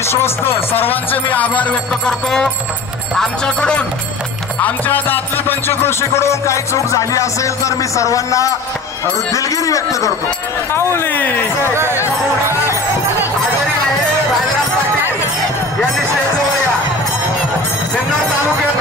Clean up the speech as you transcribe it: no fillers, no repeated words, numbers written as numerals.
विश्वस्त सर्वांचे मी आभार व्यक्त करतो। आमच्याकडून आमच्या दातली पंचक्रोशीकडून काही चूक झाली असेल तर मी सर्वांना दिलगिरी व्यक्त करतो। यांनी स्टेजवर या सिन्नर तालुक्यात